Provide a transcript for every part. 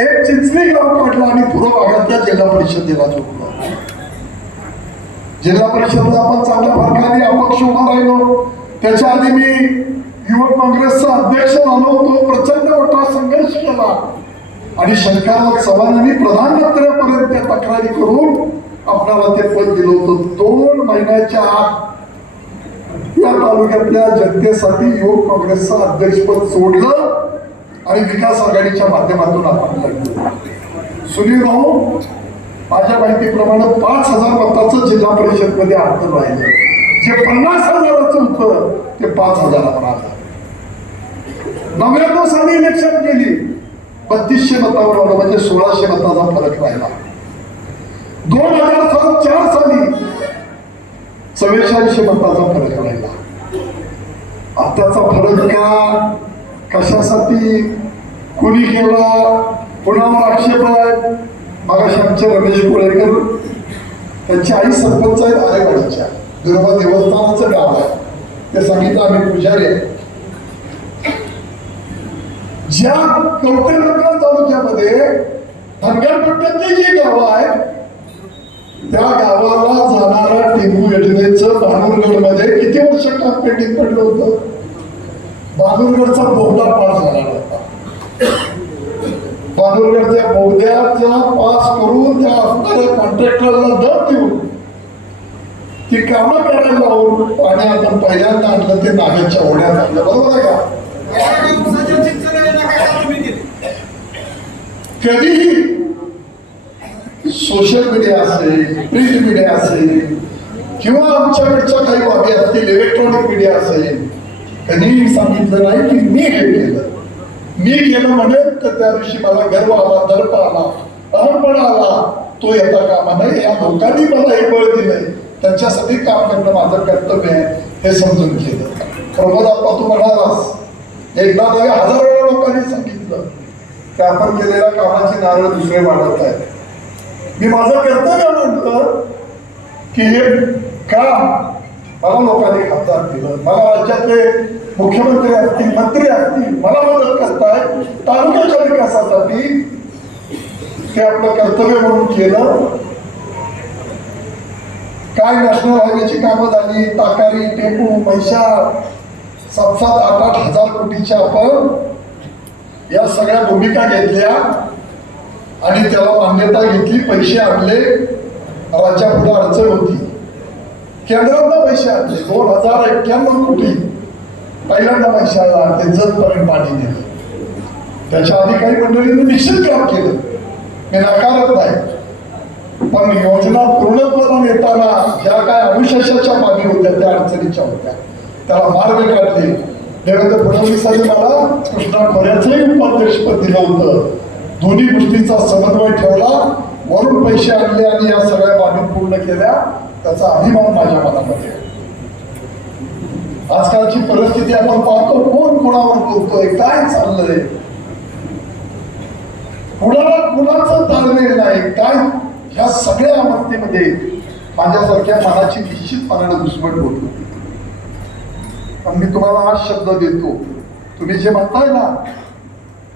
एक चिंचणी गाव काढलं आणि पूर्व भागातल्या जिल्हा परिषदेला जोडलं जिल्हा परिषदेला आपण चांगल्या फरकाने अपक्ष उभा राहिलो. त्याच्या आधी मी युवक काँग्रेसचा अध्यक्ष झालो होतो प्रचंड मोठा संघर्ष केला. आणि शंकरराव चव्हाणांनी प्रधानमंत्र्यापर्यंत त्या तक्रारी करून आपल्याला ते पद दिलं होतं. दोन महिन्याच्या आत या तालुक्यातल्या जनतेसाठी युवक काँग्रेसचं अध्यक्षपद सोडलं. आणि विकास आघाडीच्या माध्यमातून आपण सुनील भाऊ माझ्या माहितीप्रमाणे पाच हजार मताचं जिल्हा परिषदमध्ये अंतर राहिलं. जे पन्नास हजाराचं होतं ते पाच हजारावर आलं. नव्याण्णव साली इलेक्शन केली बत्तीसशे मतावर आलं म्हणजे सोळाशे मताचा फरक राहिला. दोन हजार सात चार साली चव्वेचाळीसशे मताचा फरक राहिला. आताचा फरक का कशासाठी? कुणी केला कुणावर आक्षेप आहे? मागाशी आमचे रमेश कोळेकर त्यांची आई सरपंच आहेत आरेवाडीच्या दुर्गा देवस्थानाचं गाव आहे. ते सांगितलं आम्ही पुजारी आहे. ज्या कवटेमंगळ तालुक्यामध्ये धनगरपट्ट्यातली जी गावं आहेत त्या गावाला जाणारा टेंबू योजनेचं बाणूरगड किती वर्ष काम पेंडिंग पडलं होतं? बाणूरगडचा बोगदा पाठ झाला. होता बाणूरगडच्या पास करून त्या असणाऱ्या कॉन्ट्रॅक्टरला दर देऊन ती कामं करायला लावून पाणी आपण पहिल्यांदा आणलं ते नागाच्या ओढ्यात आणलं. बरोबर आहे का? कधीही सोशल मीडिया असेल प्रिंट मीडिया असेल किंवा आमच्याकडच्या काही बाबी असतील इलेक्ट्रॉनिक मीडिया असेल कधीही सांगितलं नाही की मी हे केलं. मी केलं म्हणेल तर त्या दिवशी मला गर्व आला दर्प आला. अहमपणा आला तो येता कामा नाही या लोकांनी मला हे बळ दिलंय. त्यांच्यासाठी काम करणं माझं कर्तव्य आहे हे समजून केलं प्रमोद तू म्हणालास एकदा नव्हे हजार वेळा लोकांनी सांगितलं की आपण केलेल्या कामाची नारळ दुसरे वाढवत आहेत. मी माझं कर्तव्य म्हटलं की हे काम मला लोकांनी खासदार केलं मला राज्यातले मुख्यमंत्री असतील मंत्री असतील मला मदत करताय. तालुक्याच्या विकासासाठी ते आपलं कर्तव्य म्हणून केलं. काय नॅशनल हायवेची कामं झाली? ताकारी टेंबू पैशा सात सात आठ आठ हजार कोटीच्या आपण या सगळ्या भूमिका घेतल्या आणि त्याला मान्यता घेतली पैसे आणले. राज्यापुढे अडचण होती. केंद्रातला पैसे आणले. दोन हजार एक्क्याण्णव कोटी पहिल्यांदा पैशाला ते जतपर्यंत पाणी दिलं त्याच्या आधी काही मंडळींनी निश्चित काम केलं. मी नकारत नाही. पण योजना पूर्णत्वाला येताना ज्या काय अनुशेषाच्या मागणी होत्या त्या अडचणीच्या होत्या. त्याला मार्ग काढले. देवेंद्र फडणवीसांनी मला कृष्णा खोऱ्याचंही उपाध्यक्षपद दिलं होतं. दोन्ही गोष्टींचा समन्वय ठेवला. वरून पैसे आणले आणि या सगळ्या बाबी पूर्ण केल्या. त्याचा अभिमान माझ्या मनामध्ये आहे. आजकालची परिस्थिती आपण पाहतो कोण कोणावर बोलतोय काय चाललंय? कुणाला कुणाचं ताळमेळ नाही काय? ह्या सगळ्या अवस्थेमध्ये माझ्यासारख्या मनाची निश्चितपणाने दुश्मन होत. पण मी तुम्हाला हा शब्द देतो. तुम्ही जे म्हणताय ना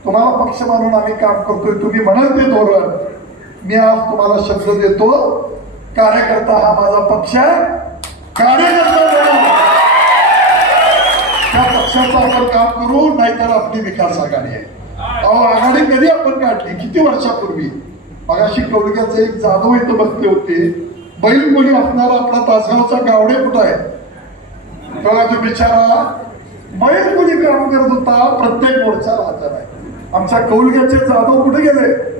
तुम्हाला पक्ष मानून आम्ही काम करतोय तुम्ही म्हणाल ते धोरण. मी आज तुम्हाला शब्द देतो कार्यकर्ता हा माझा पक्ष आहे. कार्यकर्ता त्या पक्षाचा आपण काम करू नाहीतर आपली विकास आघाडी आहे. अहो आघाडी कधी आपण काढली? किती वर्षापूर्वी? मगाशी कवडग्याचे एक जाधव इथं बसले होते. बैल मुली असणारा? आपला तासगावचा गावडे कुठं आहे? बघा तो बिचारा बैल मुली काम करत होता? प्रत्येक मोर्चाला हजर आहे. आमच्या कौलग्याचे जाधव कुठे गेले?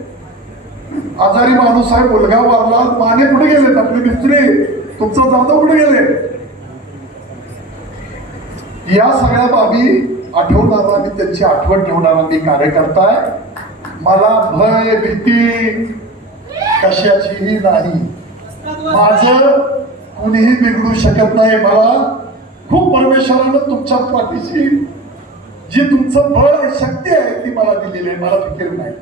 आजारी माणूस आहे मुलगा वारला माने कुठे गेले आपले मिस्त्री? तुमचा जाधव कुठे गेले? या सगळ्या बाबी आठवणारा मी त्यांची आठवण ठेवणारा मी कार्यकर्ता आहे मला भय भीती कशाचीही नाही. माझं कुणीही बिघडू शकत नाही. मला खूप परमेश्वरानं तुमच्या पाठीशी जी तुमचं बळ शक्ती आहे ती मला दिलेली आहे. मला फिकीर नाही.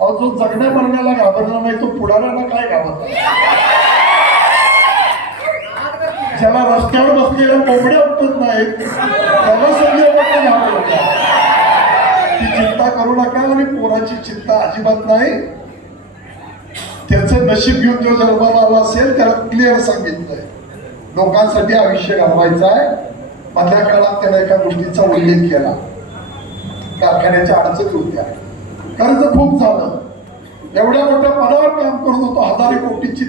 अहो जो जगण्या मरण्याला घाबरला नाही तो पुढाऱ्याला काय घाबरला? ज्याला रस्त्यावर बसलेल्या कोंबड्या उठत नाहीत त्याला सगळे ती चिंता करू नका आणि पोराची चिंता अजिबात नाही. त्याचं नशीब घेऊन जो जन्माला आला असेल त्याला क्लिअर सांगितलंय. लोकांसाठी आयुष्य घालवायचं आहे. मधल्या काळात त्याने एका गोष्टीचा उल्लेख केला. कारखान्याच्या अडचणी होत्या. कर्ज खूप झालं. एवढ्या मोठ्या पदावर काम करत होतो हजारे कोटीची.